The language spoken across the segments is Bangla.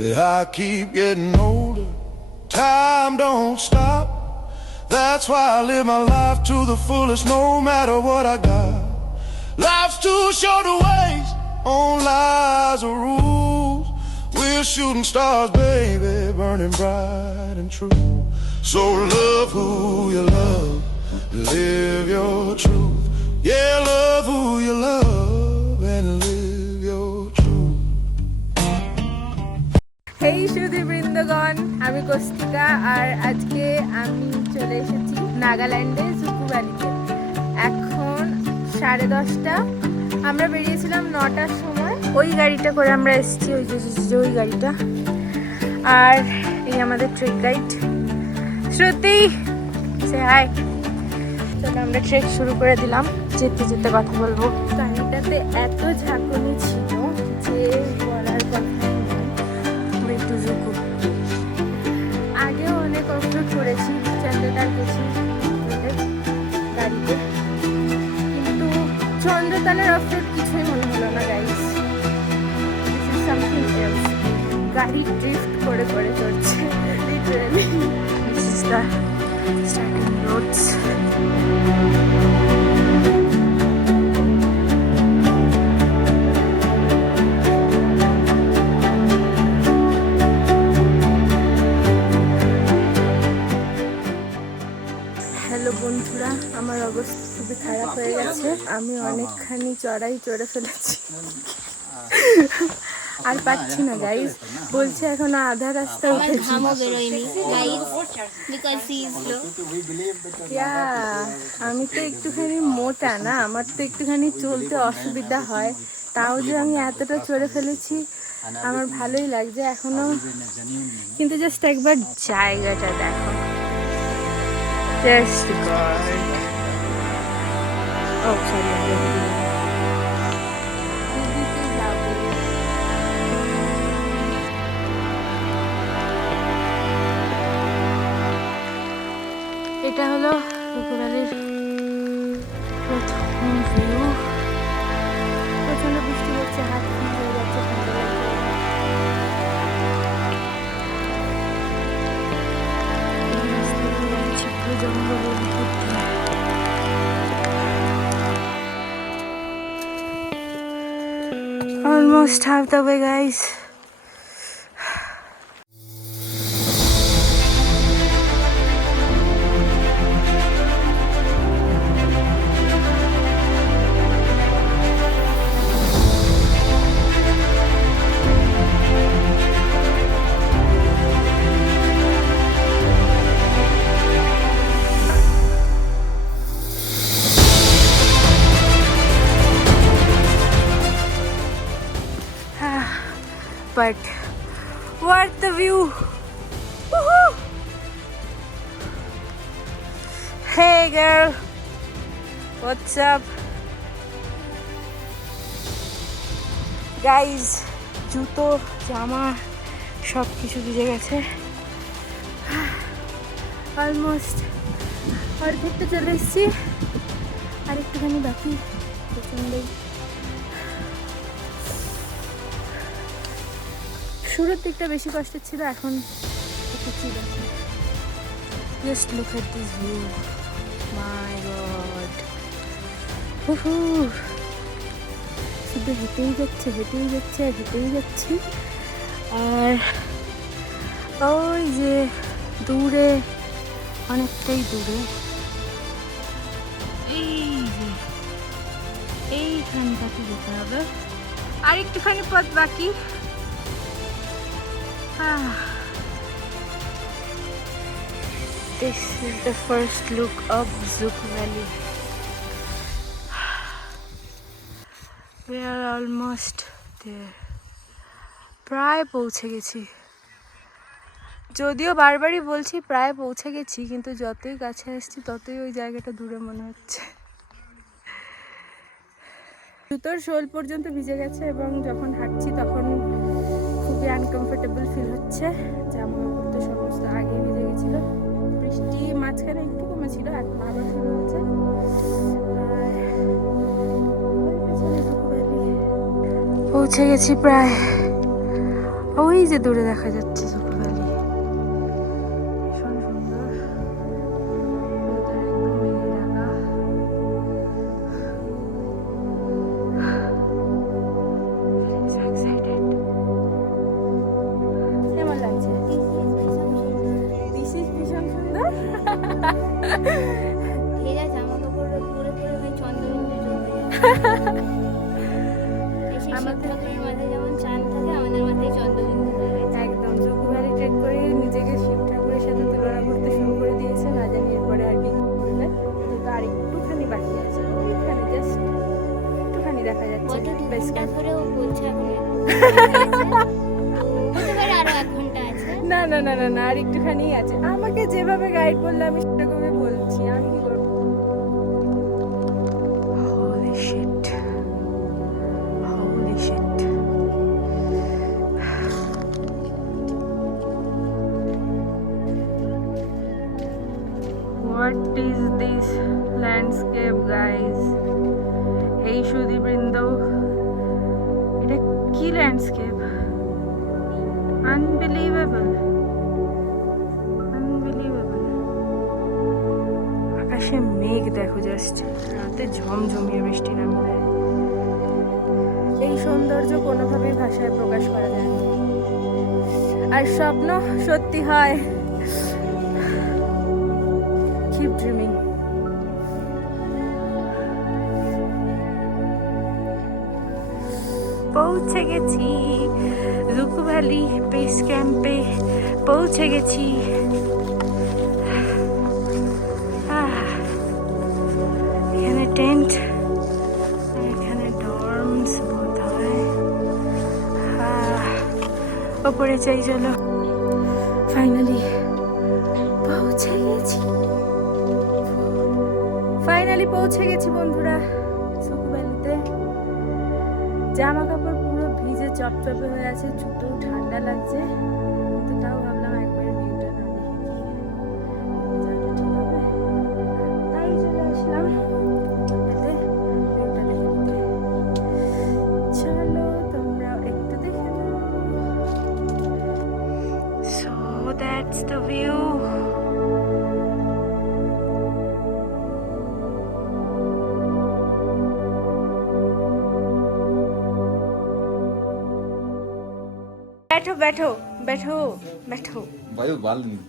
I keep getting older, time don't stop. That's why I live my life to the fullest, no matter what I got. Life's too short to waste on lies or rules. We're shooting stars, baby, burning bright and true. So love who you love, live your truth. Yeah, love who you love and live your truth. হেই সুধী বৃন্দগণ, আমি কস্তিকা আর আজকে আমি চলে এসেছি নাগাল্যান্ডে জুকু ভ্যালিতে। এখন 10:30। আমরা বেরিয়েছিলাম 9টার সময়। ওই গাড়িটা করে আমরা এসেছি, ওই যে ওই গাড়িটা। আর এই আমাদের ট্রেক গাইড শ্রুতি, সে হাই। চলো আমরা ট্রেক শুরু করে দিলাম, যেতে যেতে কথা বলবো। গাড়িটাতে এত ঝাঁকুনি ছিল যে বলার কথা নয়। মৃত্যুজুকু আগেও অনেক অফরোড করেছি, চন্দ্রতাল গেছি গাড়িতে, কিন্তু চন্দ্রতালের অফরোড কিছুই মনে হলো না guys. This is something else. গাড়ি ড্রিফট করে করে চড়ছে literally. This is the starting roads. Hello বন্ধুরা, আমার অবস্থা খুবই খারাপ হয়ে গেছে। আমি অনেকখানি চড়াই চড়ে ফেলেছি, আর পাচ্ছি না গাইস। বলছে এখন আধা রাস্তা উঠেছি। আমি তো একটুখানি মোটা না, আমার তো একটুখানি চলতে অসুবিধা হয়, তাও যে আমি এতটা চড়ে ফেলেছি আমার ভালোই লাগছে এখনো। কিন্তু জাস্ট একবার জায়গাটা দেখো, just God. Oh, sorry. এটা হলো জুকু ভ্যালির প্রথম ভিউ। প্রচন্ড বৃষ্টি হচ্ছে, হাত হয়ে যাচ্ছে, ঠান্ডা লাগছে। Almost half the way, guys. But what the view! Woohoo! Hey girl, what's up? Guys, জুতো জামা সব কিছু ভিজে গেছে। অলমোস্ট অর্ধেকটা চলে এসেছি, আর একটুখানি বাকি। প্রচন্ডই শুরুর দিকটা বেশি কষ্টের ছিল, এখন একটু ঠিক আছে। Just look at this view, my god. শুধু হেঁটেই যাচ্ছে আর হেঁটেই যাচ্ছি। আর ওই যে দূরে, অনেকটাই দূরে, এইখানটাতে যেতে হবে, আর একটুখানি পথ বাকি। This is the first look of Zuku Valley. We are almost there. প্রায় পৌঁছে গেছি। যদিও বারবারই বলছি প্রায় পৌঁছে গেছি, কিন্তু যতই কাছে আসছি ততই ওই জায়গাটা দূরে মনে হচ্ছে। জুতোর শোল পর্যন্ত ভিজে গেছে, এবং যখন হাঁটছি তখন খুবই আনকমফোর্টেবল ফিল হচ্ছে। জামা কাপড় তো সমস্ত আগে ভিজে গেছিল। বৃষ্টি মাঝখানে একটু কমেছিল, এখন আবার শুরু হচ্ছে। পৌঁছে গেছি প্রায়। ওই যে দূরে দেখা যাচ্ছে জুকু ভ্যালি, ভীষণ সুন্দর। ভেতরে একদম মেঘে ঢাকা। So excited. কেমন লাগছে? This is ভীষণ সুন্দর। ভেজা জামা কাপড় পরে পরে ওই চন্দ্রবিন্দু চলে যায়। আমাদের ঠাকুরের মাথায় যেমন চাঁদ থাকে, আমাদের মাথায় চন্দ্রবিন্দু হয়ে গেছে। একদম জুকু ভ্যালি ট্রেক করে নিজেকে শিব ঠাকুরের সাথে তুলনা করতে শুরু করে দিয়েছে। না জানি এরপরে আর কি করবে, কিন্তু আর একটুখানি বাকি আছে। ওইখানে জাস্ট একটুখানি দেখা যাচ্ছে কত 2 বেস ঘন্টা ক্যাম্প। ধরে ও বলছে এখন হতে পারে আরো 1 ঘন্টা আছে। না না না না না, আর একটুখানি আছে। আমাকে যেভাবে গাইড করলে আমি সেরকমই বলছি, আমি কি করব? Holy shit. Holy shit. What is this landscape, guys? এই সুদীবৃন্দ, এটা কি ল্যান্ডস্কেপ? Unbelievable, unbelievable. আকাশে মেঘ দেখো, জাস্ট রাতে ঝমঝমিয়ে বৃষ্টি নামবে। এই সৌন্দর্য কোনোভাবেই ভাষায় প্রকাশ করা যায় না, আর স্বপ্ন সত্যি হয়। Keep dreaming. পৌঁছে গেছি জুকু ভ্যালি বেস ক্যাম্পে, পৌঁছে গেছি। এখানে টেন্ট, এখানে ডর্মস বোধ হয়। ওপরে চাই, চলো। ফাইনালি পৌঁছে গেছি, ফাইনালি পৌঁছে গেছি বন্ধুরা জুকু ভ্যালিতে। জামা কাপড় পুরো ভিজে চপচপে হয়ে আছে, জুতো ঠান্ডা লাগছে, কিন্তু তাও ভাবলাম একবার ভিউটা না দেখে কি যাওয়াটা ঠিক হবে, তাই চলে আসলাম এতে ভিউটা দেখে নিতে। চলো তোমরা একটু দেখে নাও। So that's the view. बैठो बैठो बैठो बैठो। भाई वो बाल नहीं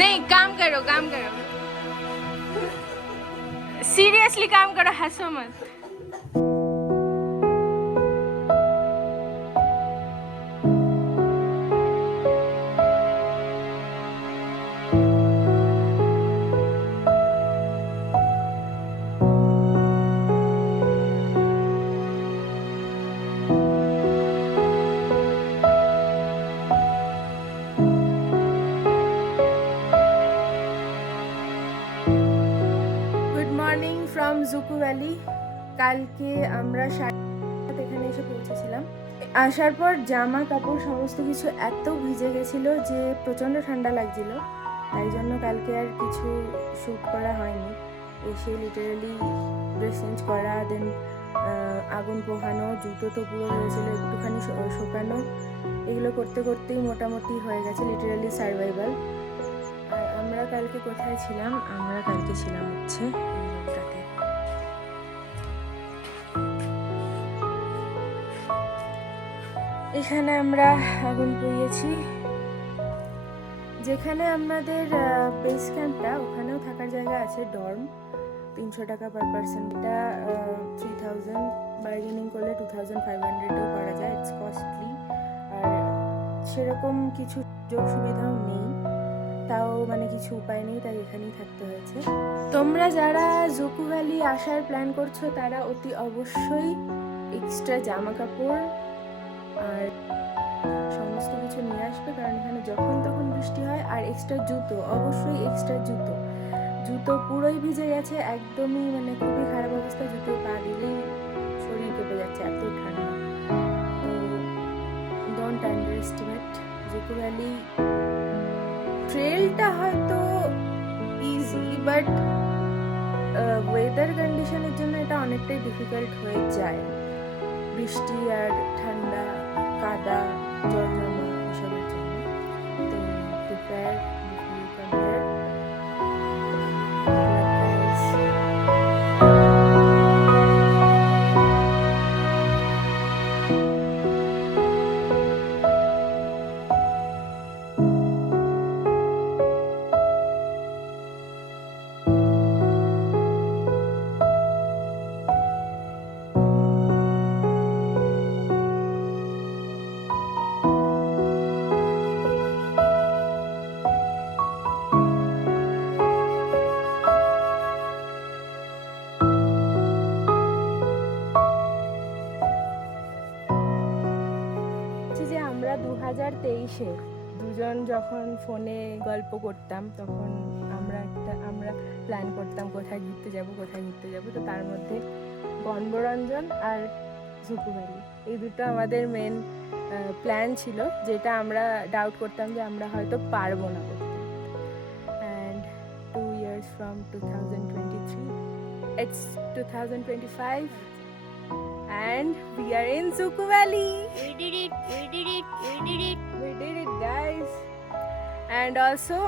नहीं, काम करो काम करो, सीरियसली काम करो, हंसो मत। From Dzukou valley. কালকে আমরা এখানে এসে পৌঁছেছিলাম। আসার পর জামা কাপড় সমস্ত কিছু এত ভিজে গেছিলো যে প্রচণ্ড ঠান্ডা লাগছিল, তাই জন্য কালকে আর কিছু শ্যুট করা হয়নি। এসে লিটারালি ড্রেস চেঞ্জ করা, দেন আগুন পোহানো, জুতো তো পুরো হয়েছিল, একটুখানি শুকানো, এগুলো করতে করতেই মোটামুটি হয়ে গেছে লিটারালি সার্ভাইভাল। আর আমরা কালকে কোথায় ছিলাম? আমরা কালকে ছিলাম হচ্ছে রোডটাতে। এখানে আমরা আগুন পুড়িয়েছি। যেখানে আমাদের বেস ক্যাম্পটা, ওখানেও থাকার জায়গা আছে, ডর্ম 300 টাকা পার পারসন। এটা 3000, বার্গেনিং করলে 2500-ও করা যায়। ইটস কস্টলি, আর সেরকম কিছু সুযোগ সুবিধাও নেই, তাও মানে কিছু উপায় নেই, তাই এখানেই থাকতে হয়েছে। তোমরা যারা জুকু ভ্যালি আসার প্ল্যান করছো তারা অতি অবশ্যই এক্সট্রা জামা কাপড় আর সমস্ত কিছু নিয়ে আসবে, কারণ এখানে যখন তখন বৃষ্টি হয়। আর এক্সট্রা জুতো, অবশ্যই এক্সট্রা জুতো। জুতো পুরোই ভিজে গেছে, একদমই মানে খুবই খারাপ অবস্থা, জুতো পা দিলেই শরীর কেঁপে যাচ্ছে, এত ঠান্ডা। তো don't underestimate Dzukou valley. ট্রেলটা হয়তো ইজি, বাট ওয়েদার কন্ডিশনের জন্য এটা অনেকটাই ডিফিকাল্ট হয়ে যায়, বৃষ্টি আর ঠান্ডা, কাদা, জল জমা এসবের জন্য। তো প্রিপেয়ার যে আমরা 2023-এ দুজন যখন ফোনে গল্প করতাম, তখন আমরা প্ল্যান করতাম কোথায় ঘুরতে যাব। তো তার মধ্যে বনভোরঞ্জন আর জুকু ভ্যালি, এই দুটো আমাদের মেন প্ল্যান ছিল, যেটা আমরা ডাউট করতাম যে আমরা হয়তো পারবো না করতে। And 2 years from 2023, it's 2025 and we are in Zuku Valley. We did it, we did it, we did it. We did it, guys. And also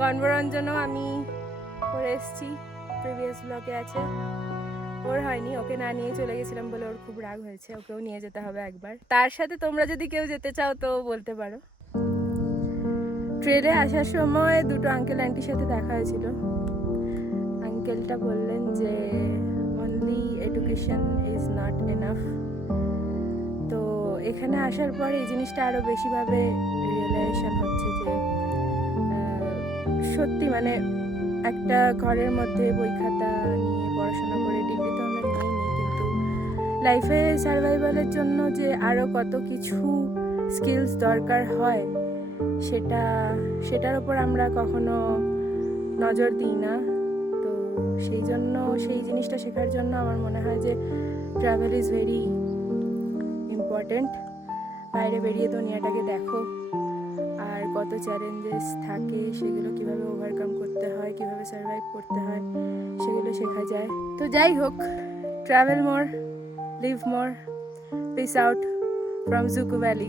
বনভোরঞ্জনও আমি করে এসেছি, প্রিভিয়াস ব্লগে আছে। ওর হয়নি, ওকে না নিয়ে চলে গেছিলাম বলে ওর খুব রাগ হয়েছে, ওকেও নিয়ে যেতে হবে একবার। তার সাথে তোমরা যদি কেউ যেতে চাও তো বলতে পারো। ট্রেনে আসার সময় দুটো আঙ্কেল আন্টির সাথে দেখা হয়েছিল। আঙ্কেলটা বললেন যে only education is not enough. তো এখানে আসার পর এই জিনিসটা আরও বেশিভাবে রিয়েলাইজেশন হচ্ছে যে সত্যি মানে একটা ঘরের মধ্যে বই খাতা নিয়ে পড়াশোনা করে ডিগ্রি তো আমরা নিইনি, কিন্তু লাইফে সার্ভাইভালের জন্য যে আরও কত কিছু স্কিলস দরকার হয় সেটার ওপর আমরা কখনো নজর দিই না। তো সেই জন্য সেই জিনিসটা শেখার জন্য আমার মনে হয় যে ট্রাভেল ইজ ভেরি ইম্পর্ট্যান্ট। বাইরে বেরিয়ে দুনিয়াটাকে দেখো, আর কত চ্যালেঞ্জেস থাকে সেগুলো কিভাবে ওভারকাম করতে হয়, কিভাবে সার্ভাইভ করতে হয়, সেগুলো শেখা যায়। তো যাই হোক, travel more, live more, peace out from Dzukou valley.